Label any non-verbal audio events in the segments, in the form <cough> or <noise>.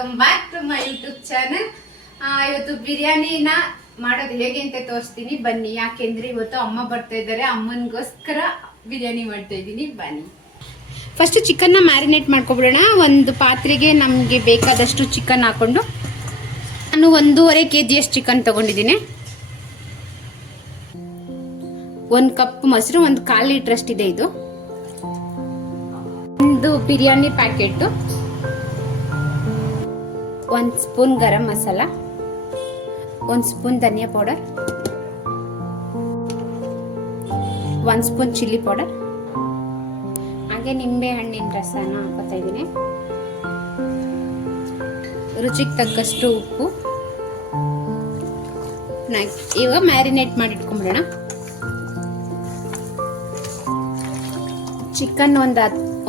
Welcome back to my YouTube channel ಇವತ್ತು ಬಿರಿಯಾನಿನ ಮಾಡೋದು ಹೇಗೆ ಅಂತ ತೋರಿಸ್ತೀನಿ. ಬನ್ನಿ, ಯಾಕೆಂದ್ರೆ ಇವತ್ತು ಅಮ್ಮ ಬರ್ತಾ ಇದ್ದಾರೆ. ಅಮ್ಮನಿಗೋಸ್ಕರ ಬಿರಿಯಾನಿ ಮಾಡ್ತಾ ಇದ್ದೀನಿ. ಬನ್ನಿ. ಫಸ್ಟ್ ಚಿಕನ್ನ ಮ್ಯಾರಿನೇಟ್ ಮಾಡ್ಕೊಬಿಡೋಣ. ಒಂದು ಪಾತ್ರೆಗೆ ನಮಗೆ ಬೇಕಾದಷ್ಟು ಚಿಕನ್ ಹಾಕೊಂಡು. ನಾನು ಒಂದೂವರೆ ಕೆ ಜಿಯಷ್ಟು ಚಿಕನ್ ತಗೊಂಡಿದ್ದೀನಿ. ಒಂದು ಕಪ್ ಮೊಸರು, ಒಂದು ಕಾಲು ಲೀಟ್ರಷ್ಟಿದೆ ಇದು. ಒಂದು ಬಿರಿಯಾನಿ ಪ್ಯಾಕೆಟ್ ಒಂದು ಸ್ಪೂನ್ ಗರಂ ಮಸಾಲ, ಒಂದು ಸ್ಪೂನ್ ಧನಿಯಾ ಪೌಡರ್, ಒಂದು ಸ್ಪೂನ್ ಚಿಲ್ಲಿ ಪೌಡರ್. ಹಾಗೆ ನಿಂಬೆ ಹಣ್ಣಿನ ರಸನ ಹಾಕೋತಾ ಇದ್ದೀನಿ. ರುಚಿಗೆ ತಕ್ಕಷ್ಟು ಉಪ್ಪು. ಇವಾಗ ಮ್ಯಾರಿನೇಟ್ ಮಾಡಿ ಇಟ್ಕೊಂಡ್ಬಿಡೋಣ. ಚಿಕನ್ ಒಂದು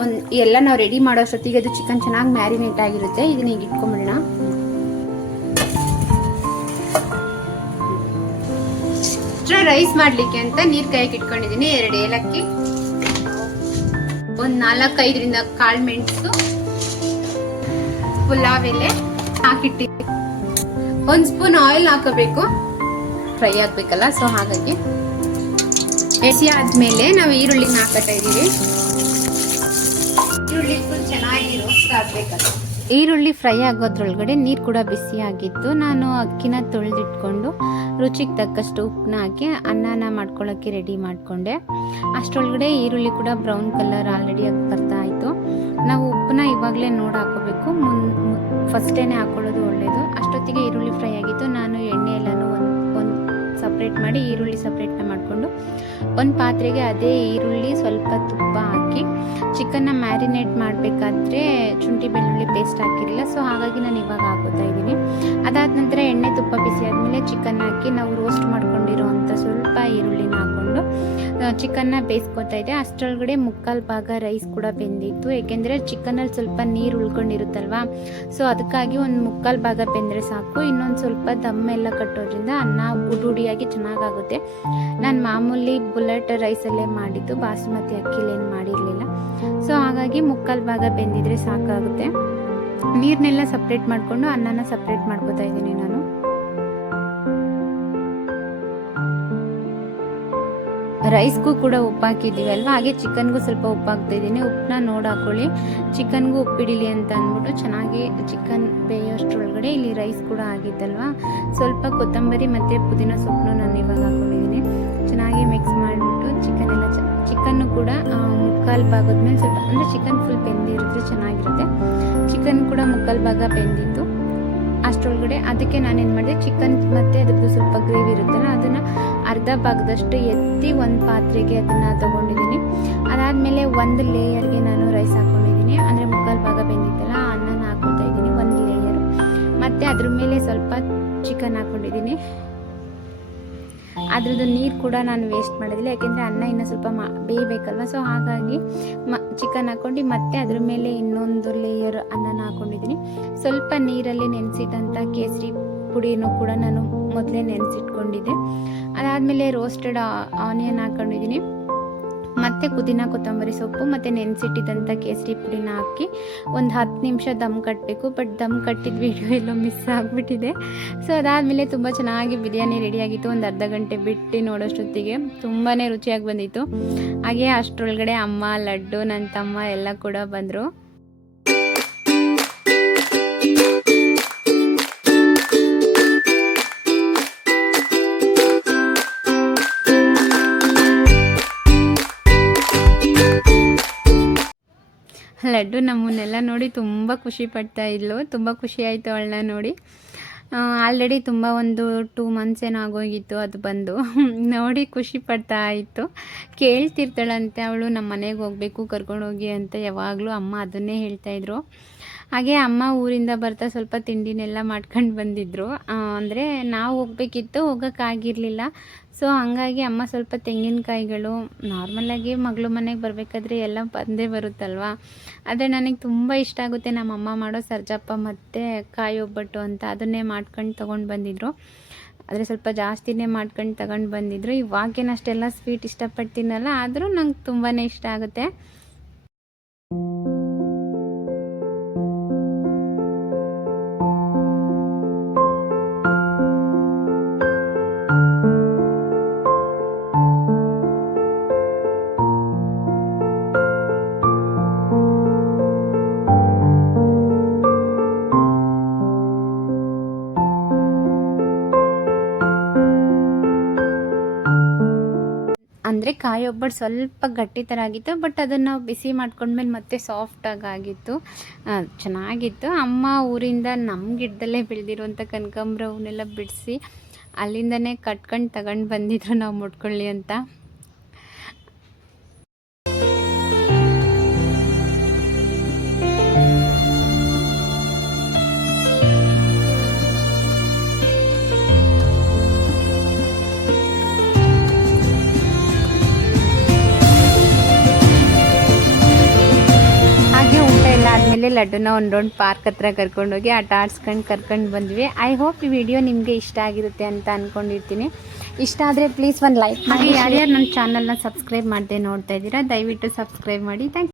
ಒಂದು ಎಲ್ಲ ನಾವು ರೆಡಿ ಮಾಡೋ ಅಷ್ಟೊತ್ತಿಗೆ ಅದು ಚಿಕನ್ ಚೆನ್ನಾಗಿ ಮ್ಯಾರಿನೇಟ್ ಆಗಿರುತ್ತೆ. ಇದನ್ನ ಈಗ ಇಟ್ಕೊಂಬಿಡೋಣ. ರೈಸ್ ಮಾಡ್ಲಿಕ್ಕೆ ಅಂತ ನೀರ್ ಕೈಯಕ್ಕೆ ಇಟ್ಕೊಂಡಿದ್ದೀನಿ ಎರಡು ಏಲಕ್ಕಿ, ಒಂದ್ ನಾಲ್ಕೈದರಿಂದ ಕಾಳು ಮೆಣಸು, ಪುಲಾವ್ ಎಲೆ ಹಾಕಿಟ್ಟಿ ಒಂದ್ ಸ್ಪೂನ್ ಆಯಿಲ್ ಹಾಕೋಬೇಕು. ಫ್ರೈ ಆಗ್ಬೇಕಲ್ಲ, ಸೊ ಹಾಗಾಗಿ. ಎಸಿ ಆದ್ಮೇಲೆ ನಾವು ಈರುಳ್ಳಿನ ಹಾಕ್ತಾ ಇದೀವಿ. ಈರುಳ್ಳಿ ಚೆನ್ನಾಗಿ ರೋಸ್ಟ್ ಈರುಳ್ಳಿ ಫ್ರೈ ಆಗೋದ್ರೊಳಗಡೆ ನೀರು ಕೂಡ ಬಿಸಿ ಆಗಿತ್ತು ನಾನು ಅಕ್ಕಿನ ತೊಳೆದಿಟ್ಕೊಂಡು ರುಚಿಗೆ ತಕ್ಕಷ್ಟು ಉಪ್ಪನ್ನ ಹಾಕಿ ಅನ್ನನ ಮಾಡ್ಕೊಳ್ಳೋಕ್ಕೆ ರೆಡಿ ಮಾಡಿಕೊಂಡೆ. ಅಷ್ಟರೊಳಗಡೆ ಈರುಳ್ಳಿ ಕೂಡ ಬ್ರೌನ್ ಕಲರ್ ಆಲ್ರೆಡಿ ಆಗಿ ಬರ್ತಾ ಇತ್ತು. ನಾವು ಉಪ್ಪನ್ನ ಇವಾಗಲೇ ನೋಡಿ ಹಾಕೋಬೇಕು. ಮುನ್ ಫಸ್ಟೇನೆ ಹಾಕ್ಕೊಳ್ಳೋದು ಒಳ್ಳೆಯದು ಅಷ್ಟೊತ್ತಿಗೆ ಈರುಳ್ಳಿ ಫ್ರೈ ಆಗಿತ್ತು. ನಾನು ಎಣ್ಣೆ ಎಲ್ಲನೂ ಒಂದು ಒಂದು ಸಪ್ರೇಟ್ ಮಾಡಿ ಈರುಳ್ಳಿ ಸಪ್ರೇಟ್ನ ಮಾಡಿಕೊಂಡು ಒಂದು ಪಾತ್ರೆಗೆ ಅದೇ ಈರುಳ್ಳಿ ಸ್ವಲ್ಪ ತುಪ್ಪ ಹಾಕಿ ಚಿಕನ್ನ ಮ್ಯಾರಿನೇಟ್ ಮಾಡಬೇಕಾದ್ರೆ ಶುಂಠಿ ಬೆಳ್ಳುಳ್ಳಿ ಪೇಸ್ಟ್ ಹಾಕಿರಲಿಲ್ಲ. ಸೊ ಹಾಗಾಗಿ ನಾನು ಇವಾಗ ಹಾಕೋತಾ ಇದ್ದೀನಿ. ಅದಾದ ನಂತರ ಎಣ್ಣೆ ತುಪ್ಪ ಬಿಸಿ ಆದಮೇಲೆ ಚಿಕನ್ ಹಾಕಿ ನಾವು ರೋಸ್ಟ್ ಮಾಡ್ಕೊಂಡಿರೋವಂಥ ಸ್ವಲ್ಪ ಹಾಕ್ಕೊಂಡು ಚಿಕನ್ನ ಬೇಯಿಸ್ಕೊತಾ ಇದೆ ಅಷ್ಟರೊಳಗಡೆ ಮುಕ್ಕಾಲು ಭಾಗ ರೈಸ್ ಕೂಡ ಬೆಂದಿತ್ತು. ಏಕೆಂದರೆ ಚಿಕನಲ್ಲಿ ಸ್ವಲ್ಪ ನೀರು ಉಳ್ಕೊಂಡಿರುತ್ತಲ್ವಾ? ಸೊ ಅದಕ್ಕಾಗಿ ಒಂದು ಮುಕ್ಕಾಲು ಭಾಗ ಬೆಂದರೆ ಸಾಕು. ಇನ್ನೊಂದು ಸ್ವಲ್ಪ ದಮ್ ಎಲ್ಲ ಕಟ್ಟೋದ್ರಿಂದ ಅನ್ನ ಉಡುಡಿಯಾಗಿ ಚೆನ್ನಾಗಾಗುತ್ತೆ. ನಾನು ಮಾಮೂಲಿ ಬುಲೆಟ್ ರೈಸಲ್ಲೇ ಮಾಡಿದ್ದು. ಬಾಸುಮತಿ ಅಕ್ಕಿಲೇನು ಮಾಡಿರಲಿಲ್ಲ. ಸೊ ಹಾಗಾಗಿ ಮುಕ್ಕಾಲು ಭಾಗ ಬೆಂದಿದ್ರೆ ಸಾಕಾಗುತ್ತೆ. ನೀರನ್ನೆಲ್ಲ ಸಪ್ರೇಟ್ ಮಾಡಿಕೊಂಡು ಅನ್ನನ ಸಪ್ರೇಟ್ ಮಾಡ್ಕೋತಾ ಇದ್ದೀನಿ ನಾನು. ರೈಸ್ಗೂ ಕೂಡ ಉಪ್ಪು ಹಾಕಿದ್ದೀವಿ ಅಲ್ವಾ? ಹಾಗೆ ಚಿಕನ್ಗೂ ಸ್ವಲ್ಪ ಉಪ್ಪು ಹಾಕ್ತಾ ಇದ್ದೀನಿ ಉಪ್ಪನ್ನ ನೋಡಿ ಹಾಕೊಳ್ಳಿ. ಚಿಕನ್ಗೂ ಉಪ್ಪಿಡಿಲಿ ಅಂತ ಅಂದ್ಬಿಟ್ಟು ಚೆನ್ನಾಗಿ ಚಿಕನ್ ಬೇಯೋಷ್ಟ್ರೊಳಗಡೆ ಇಲ್ಲಿ ರೈಸ್ ಕೂಡ ಆಗಿತ್ತಲ್ವಾ? ಸ್ವಲ್ಪ ಕೊತ್ತಂಬರಿ ಮತ್ತು ಪುದೀನ ಸೊಪ್ಪನ್ನು ನಾನು ಇವಾಗ ಹಾಕೊಂಡಿದ್ದೀನಿ. ಚೆನ್ನಾಗಿ ಮಿಕ್ಸ್ ಮಾಡಿಬಿಟ್ಟು ಚಿಕನ್ ಎಲ್ಲ ಚಿಕನ್ನು ಕೂಡ ಮುಕ್ಕಾಲು ಭಾಗದ ಮೇಲೆ ಸ್ವಲ್ಪ, ಅಂದರೆ ಚಿಕನ್ ಫುಲ್ ಬೆಂದಿರುತ್ತೆ ಚೆನ್ನಾಗಿರುತ್ತೆ. ಚಿಕನ್ ಕೂಡ ಮುಕ್ಕಾಲು ಭಾಗ ಬೆಂದಿತ್ತು ಅಷ್ಟರೊಳಗಡೆ. ಅದಕ್ಕೆ ನಾನೇನು ಮಾಡಿದೆ, ಚಿಕನ್ ಮತ್ತು ಅದಕ್ಕೂ ಸ್ವಲ್ಪ ಗ್ರೇವಿ ಇರುತ್ತಲ್ಲ, ಅದನ್ನು ಅರ್ಧ ಭಾಗದಷ್ಟು ಎತ್ತಿ ಒಂದು ಪಾತ್ರೆಗೆ ಅದನ್ನು ತೊಗೊಂಡಿದ್ದೀನಿ. ಅದಾದಮೇಲೆ ಒಂದು ಲೇಯರ್ಗೆ ನಾನು ರೈಸ್ ಹಾಕ್ಕೊಂಡಿದ್ದೀನಿ ಅಂದರೆ ಮುಕ್ಕಾಲು ಭಾಗ ಬೆಂದಿತ್ತಲ್ಲ, ಅನ್ನನ ಹಾಕ್ಕೊಳ್ತಾ ಇದ್ದೀನಿ ಒಂದು ಲೇಯರ್ ಮತ್ತು ಅದ್ರ ಮೇಲೆ ಸ್ವಲ್ಪ ಚಿಕನ್ ಹಾಕ್ಕೊಂಡಿದ್ದೀನಿ ಅದ್ರದ್ದು ನೀರು ಕೂಡ ನಾನು ವೇಸ್ಟ್ ಮಾಡೋದಿಲ್ಲ, ಯಾಕೆಂದರೆ ಅನ್ನ ಇನ್ನೂ ಸ್ವಲ್ಪ ಮಾ, ಬೇಯಬೇಕಲ್ವ? ಸೊ ಹಾಗಾಗಿ ಮ ಚಿಕನ್ ಹಾಕ್ಕೊಂಡು ಮತ್ತೆ ಅದ್ರ ಮೇಲೆ ಇನ್ನೊಂದು ಲೇಯರ್ ಅನ್ನನ ಹಾಕ್ಕೊಂಡಿದ್ದೀನಿ ಸ್ವಲ್ಪ ನೀರಲ್ಲಿ ನೆನೆಸಿದಂಥ ಕೇಸರಿ ಪುಡಿನೂ ಕೂಡ ನಾನು ಮೊದಲೇ ನೆನೆಸಿಟ್ಕೊಂಡಿದ್ದೆ. ಅದಾದಮೇಲೆ ರೋಸ್ಟೆಡ್ ಆನಿಯನ್ ಹಾಕೊಂಡಿದ್ದೀನಿ. ಮತ್ತು ಪುದೀನ ಕೊತ್ತಂಬರಿ ಸೊಪ್ಪು, ಮತ್ತು ನೆನೆಸಿಟ್ಟಿದ್ದಂಥ ಕೇಸರಿ ಪುಡಿನ ಹಾಕಿ ಒಂದು ಹತ್ತು ನಿಮಿಷ ದಮ್ ಕಟ್ಟಬೇಕು ಬಟ್ ದಮ್ ಕಟ್ಟಿದ ವಿಡಿಯೋ <laughs> ಎಲ್ಲೋ ಮಿಸ್ ಆಗಿಬಿಟ್ಟಿದೆ. ಸೊ ಅದಾದಮೇಲೆ ತುಂಬ ಚೆನ್ನಾಗಿ ಬಿರಿಯಾನಿ ರೆಡಿಯಾಗಿತ್ತು ಒಂದು ಅರ್ಧ ಗಂಟೆ ಬಿಟ್ಟು ನೋಡೋಷ್ಟೊತ್ತಿಗೆ ತುಂಬಾ ರುಚಿಯಾಗಿ ಬಂದಿತ್ತು. ಹಾಗೆ ಅಷ್ಟರೊಳಗಡೆ ಅಮ್ಮ, ಲಡ್ಡು ನನ್ನ ತಮ್ಮ ಎಲ್ಲ ಕೂಡ ಬಂದರು. ಲಡ್ಡು ನಮ್ಮನ್ನೆಲ್ಲ ನೋಡಿ ತುಂಬ ಖುಷಿ ಪಡ್ತಾ ಇದ್ಲು. ತುಂಬ ಖುಷಿ ಆಯಿತು ಅವಳನ್ನ ನೋಡಿ. ಆಲ್ರೆಡಿ ತುಂಬ ಒಂದು ಟೂ ಮಂತ್ಸ್ ಏನೋ ಆಗೋಗಿತ್ತು ಅದು ಬಂದು. <laughs> ನೋಡಿ ಖುಷಿ ಪಡ್ತಾ ಇತ್ತು. ಕೇಳ್ತಿರ್ತಾಳಂತೆ ಅವಳು ನಮ್ಮ ಮನೆಗೆ ಹೋಗಬೇಕು ಕರ್ಕೊಂಡೋಗಿ ಅಂತ ಯಾವಾಗಲೂ ಅಮ್ಮ ಅದನ್ನೇ ಹೇಳ್ತಾಯಿದ್ರು ಹಾಗೆ ಅಮ್ಮ ಊರಿಂದ ಬರ್ತಾ ಸ್ವಲ್ಪ ತಿಂಡಿನೆಲ್ಲ ಮಾಡ್ಕೊಂಡು ಬಂದಿದ್ದರು ಅಂದರೆ ನಾವು ಹೋಗಬೇಕಿತ್ತು ಹೋಗೋಕ್ಕಾಗಿರಲಿಲ್ಲ ಸೊ ಹಂಗಾಗಿ ಅಮ್ಮ ಸ್ವಲ್ಪ ತೆಂಗಿನಕಾಯಿಗಳು ನಾರ್ಮಲಾಗಿ ಮಗಳು ಮನೆಗೆ ಬರಬೇಕಾದ್ರೆ ಎಲ್ಲ ಬಂದೇ ಬರುತ್ತಲ್ವಾ? ಆದರೆ ನನಗೆ ತುಂಬ ಇಷ್ಟ ಆಗುತ್ತೆ ನಮ್ಮ ಅಮ್ಮ ಮಾಡೋ ಸರ್ಜಪ್ಪ ಮತ್ತು ಕಾಯಿ ಒಬ್ಬಟ್ಟು ಅಂತ ಅದನ್ನೇ ಮಾಡ್ಕೊಂಡು ತೊಗೊಂಡು ಬಂದಿದ್ರು. ಆದರೆ ಸ್ವಲ್ಪ ಜಾಸ್ತಿನೇ ಮಾಡ್ಕೊಂಡು ತಗೊಂಡು ಬಂದಿದ್ರು. ಇವಾಗೇನಷ್ಟೆಲ್ಲ ಸ್ವೀಟ್ ಇಷ್ಟಪಡ್ತೀನಲ್ಲ, ಆದರೂ ನಂಗೆ ತುಂಬಾ ಇಷ್ಟ ಆಗುತ್ತೆ. ಆದಮೇಲೆ ಕಾಯಿ ಒಬ್ಬಟ್ಟು ಸ್ವಲ್ಪ ಗಟ್ಟಿ ಥರ ಆಗಿತ್ತು ಬಟ್ ಅದನ್ನು ಬಿಸಿ ಮಾಡ್ಕೊಂಡ್ಮೇಲೆ ಮತ್ತೆ ಸಾಫ್ಟಾಗಿ ಆಗಿತ್ತು. ಚೆನ್ನಾಗಿತ್ತು. ಅಮ್ಮ ಊರಿಂದ ನಮ್ಮ ಗಿಡದಲ್ಲೇ ಬೆಳೆದಿರುವಂಥ ಕನಕಾಂಬ್ರ ಅವನ್ನೆಲ್ಲ ಬಿಡಿಸಿ ಅಲ್ಲಿಂದನೇ ಕಟ್ಕೊಂಡು ತಗೊಂಡು ಬಂದಿದ್ರು, ನಾವು ಮುಟ್ಕೊಳ್ಳಿ ಅಂತ. ಲಡ್ಡುನ ಒಂದು ರೌಂಡ್ ಪಾರ್ಕ್ ಹತ್ರ ಕರ್ಕೊಂಡೋಗಿ ಆಟ ಆಡ್ಸ್ಕೊಂಡು ಕರ್ಕೊಂಡು ಬಂದ್ವಿ. ಐ ಹೋಪ್ ಈ ವಿಡಿಯೋ ನಿಮಗೆ ಇಷ್ಟ ಆಗಿರುತ್ತೆ ಅಂತ ಅಂದ್ಕೊಂಡಿರ್ತೀನಿ ಇಷ್ಟ ಆದರೆ ಪ್ಲೀಸ್ ಒಂದು ಲೈಕ್ ಮಾಡಿ. ಯಾರ್ಯಾರು ನನ್ನ ಚಾನಲ್ನ ಸಬ್ಸ್ಕ್ರೈಬ್ ಮಾಡದೆ ನೋಡ್ತಾ ಇದ್ದೀರಾ, ದಯವಿಟ್ಟು ಸಬ್ಸ್ಕ್ರೈಬ್ ಮಾಡಿ. ಥ್ಯಾಂಕ್